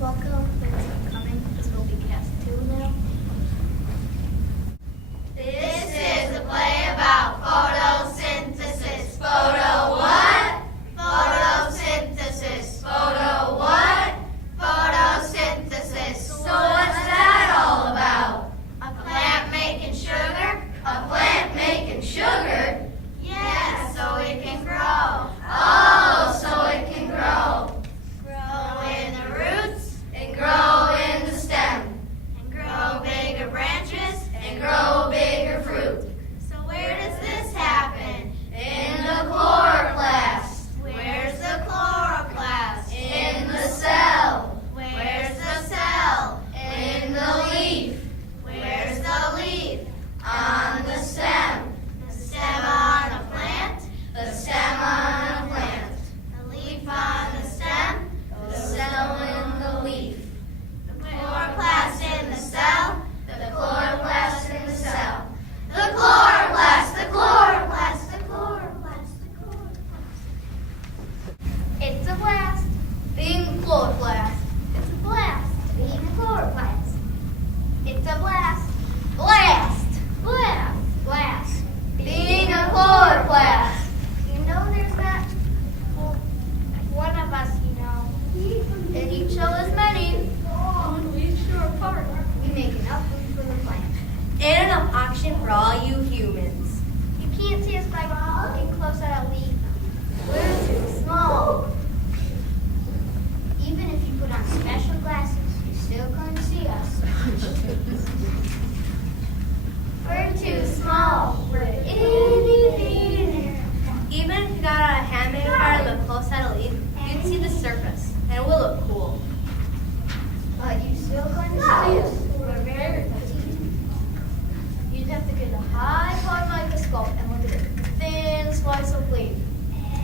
Welcome, thanks for coming. This will be cast 2 now. This is a play about photosynthesis. Photo what? Photosynthesis. Photo what? Photosynthesis. So what's that all about? A plant making sugar? A plant making sugar? Yeah, so it can grow. Oh, so it can grow. Grow in the roots and grow in the stem. And grow bigger branches and grow bigger fruit. So where does this happen? In the chloroplast. Where's the chloroplast? In the cell. Where's the cell? In the leaf. Where's the leaf? On the stem. The stem on a plant. The stem on a plant. The leaf on the stem. The cell in the leaf. The chloroplast in the cell. The chloroplast in the cell. The chloroplast, the chloroplast, the chloroplast, the chloroplast. It's a blast. Being chloroplast. It's a blast. Being a chloroplast. It's a blast. Blast. Blast. Blast. Being a chloroplast. You know there's not one of us, And each of us many. We sure apart. We make enough food for the plant. And enough oxygen for all you humans. You can't see us by looking close at a leaf. We're too small. Even if you put on special glasses, you still couldn't see us. We're too small. We're itty bitty. Even if you got on a hand magnifier and look close at a leaf, you'd see the surface, and it will look cool. But you still couldn't see us. We're very petite. You'd have to get a high-powered microscope and look at a thin slice of leaf.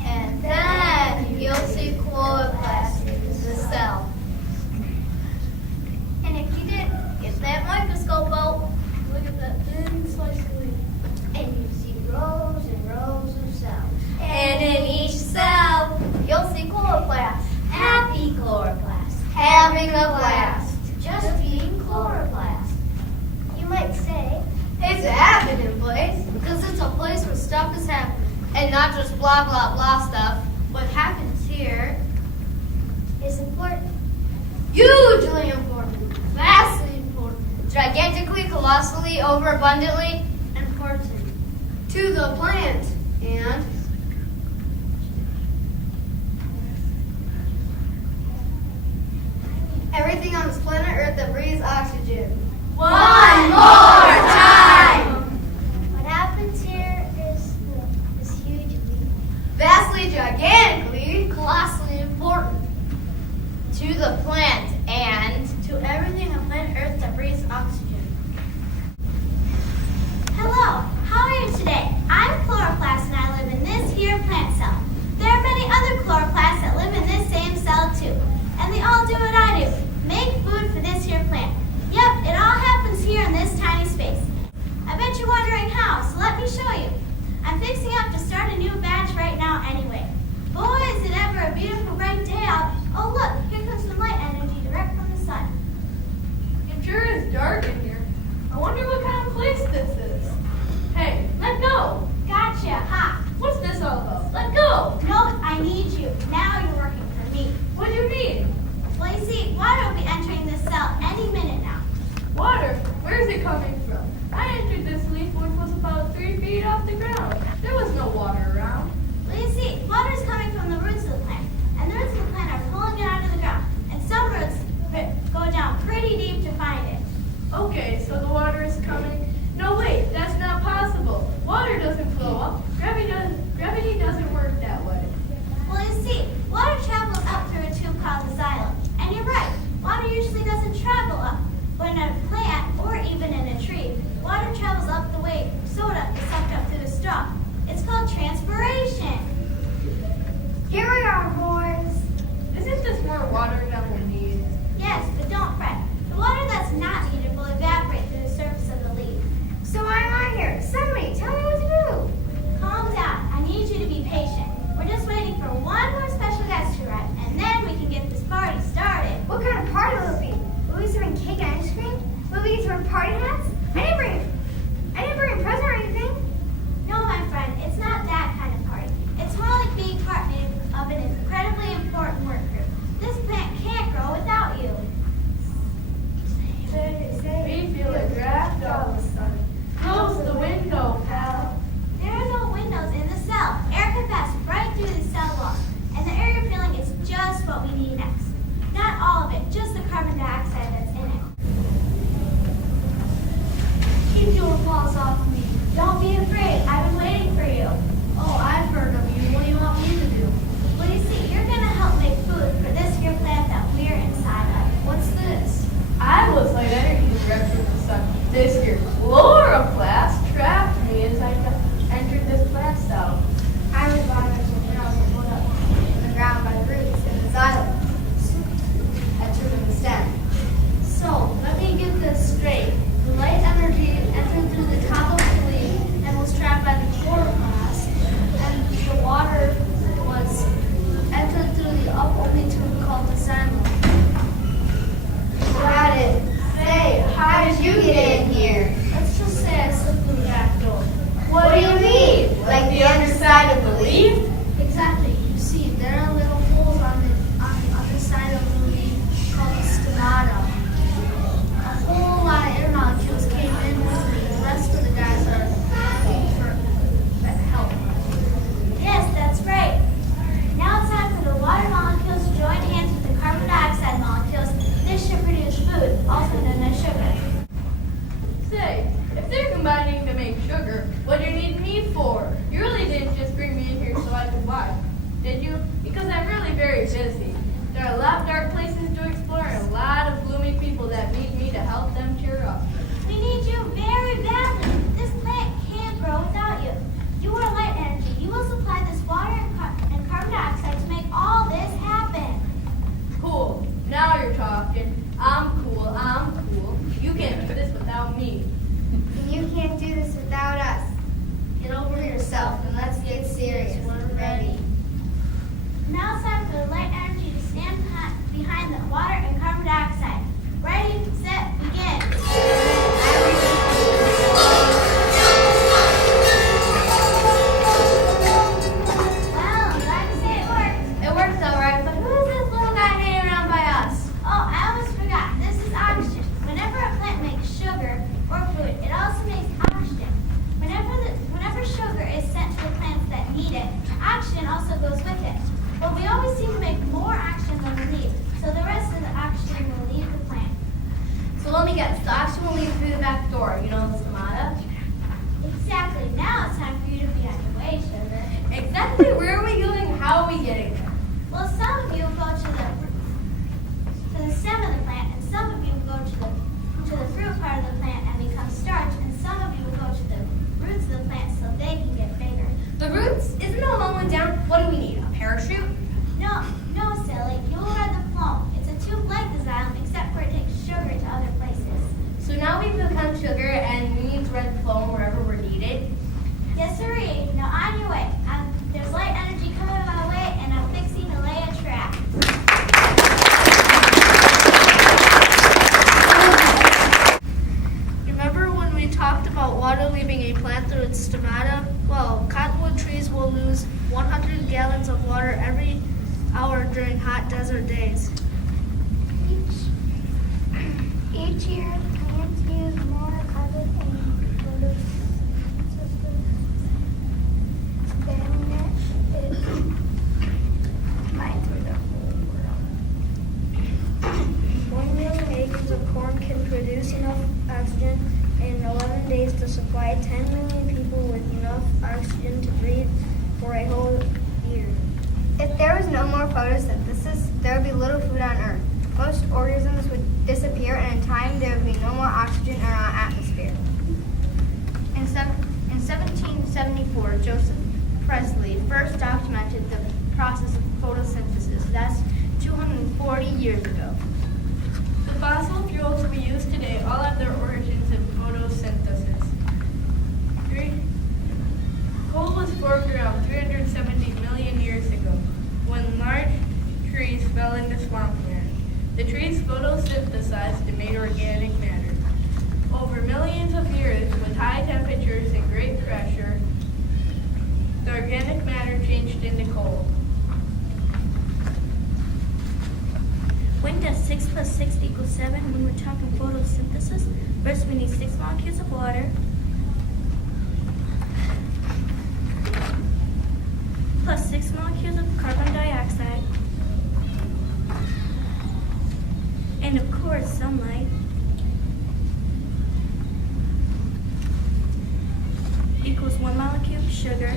And then you'll see chloroplast, the cell. And if you did, get that microscope out, look at that thin slice of leaf. And you'd see rows and rows of cells. And in each cell, You'll see chloroplast. happy chloroplast, having a blast. Just being chloroplast. You might say, It's a happening place, because it's a place where stuff is happening. And not just blah, blah, blah stuff. What happens here is important. hugely important, vastly important, gigantically, colossally, overabundantly important to the plant and everything on this planet Earth that breathes oxygen. One more time! What happens here is hugely, Vastly, gigantically, colossally important to the plant and to everything on planet Earth that breathes oxygen. Hello, how are you today? I'm chloroplast and I live in this here plant cell. There are many other chloroplasts that live in this same cell too. And they all do what I do, make food for this here plant. Yep, it all happens here in this tiny space. I bet you're wondering how, so let me show you. I'm fixing up to start a new batch right now anyway. Boy, is it ever a beautiful bright day out. Oh look, here comes some light energy direct from the sun. It sure is dark in here. I wonder what kind of place this is. Hey, let go. Gotcha, ha. What's this all about? Let go. Nope, I need you. Now you're working for me. What do you mean? Well, you see, water will be entering this cell any minute now. Water? Where is it coming from? I entered this leaf which was about 3 feet off the ground. There was no water around. Well, you see, water is coming from the roots of the plant, and the roots of the plant are pulling it out of the party hats? I didn't bring a present or anything. No, my friend, it's not that kind of party. It's more like being part of an incredibly important work group. This plant can't grow without you. We feel a draft all of a sudden. Close the window, pal. There are no windows in the cell. Air can pass right through the cell wall, and the air you're feeling is just what we need next. Not all of it, just the carbon dioxide that's in it. Keep your paws off me. Don't be afraid. I've been waiting for you. Oh, I've heard of you. What do you want me to do? Well, you see, you're going to help make food for this here plant that we're inside of. What's this? I was light energy director for sun. This here chloroplast trapped me as I entered this plant cell. I was biological minerals were pulled up from the ground by the roots in the xylem. Entering the stem. So, let me get this straight. The light energy entered through the top of the leaf and was trapped by the chloroplast, and the water was entered through the up-only tube called the xylem. Got it. Say, how did you get in here? Let's just say I slipped through the back door. What do you mean? Like the underside of the leaf? Exactly. You see, there are little holes on the underside of the leaf called the stomata. A whole lot of air molecules came in with me. The rest of the guys are looking for help. Yes, that's right. Now it's time for the water molecules to join hands with the carbon dioxide molecules. This should produce food, also known as sugar. Say, if they're combining to make sugar, what do you need me for? You really didn't just bring me in here so I could watch, did you? Because I'm really very busy. There are a lot of dark places to explore and a lot of gloomy people that need me to help them cheer up. We need you very badly. This plant can't grow without you. You are light energy. You will supply this water and carbon dioxide to make all this happen. Cool. Now you're talking. I'm cool. You can't do this without me. And you can't do this without us. Get over yourself and let's get serious. We're ready. Now it's time for the light energy to stand behind the water and carbon dioxide. Ready, set, begin. Well, I'm glad to say it worked. It works all right, but who is this little guy hanging around by us? Oh, I almost forgot. This is oxygen. Whenever a plant makes sugar or food, it also makes oxygen. Whenever sugar is sent to the plants that need it, oxygen also goes with it. But we always seem to make more oxygen than we need, so the rest of the oxygen will leave the plant. So let me guess, the oxygen will leave through the back door, you know, the stomata? Exactly. Now it's time for you to be on your way, sugar. Exactly, where are we going? How are we getting there? Well, some of you will go to the stem of the plant, and some of you will go to the fruit part of the plant and become starch, and some of you will go to the roots of the plant so they can get bigger. The roots? Isn't there a long one down? What do we need? A parachute? No, silly. You will ride the phloem. It's a tube like the xylem, except for it takes sugar to other places. So now we've become sugar and we need to ride the phloem wherever we're needed. Yes, sirree. Now on your way. There's light energy coming my way, and I'm fixing to lay a trap. Remember when we talked about water leaving a plant through its stomata? Well, cottonwood trees will lose 100 gallons of water every hour during hot desert days. Each year, plants use more carbon in photosynthesis than it might through the whole world. 1 million acres of corn can produce enough oxygen in 11 days to supply 10 million people with enough oxygen to breathe for a whole year. If there was no more photosynthesis, there would be little food on Earth. Most organisms would disappear, and in time there would be no more oxygen in our atmosphere. In 1774, Joseph Priestley first documented the process of photosynthesis. That's 240 years ago. The fossil fuels we use today all have their origins in photosynthesis. Coal was formed around 370 million years ago when large trees fell into swampland. The trees photosynthesized and made organic matter. Over millions of years, with high temperatures and great pressure, the organic matter changed into coal. When does 6 plus 6 equal 7 when we're talking photosynthesis? First, we need 6 molecules of water, plus 6 molecules of carbon dioxide, and of course, sunlight, equals 1 molecule of sugar,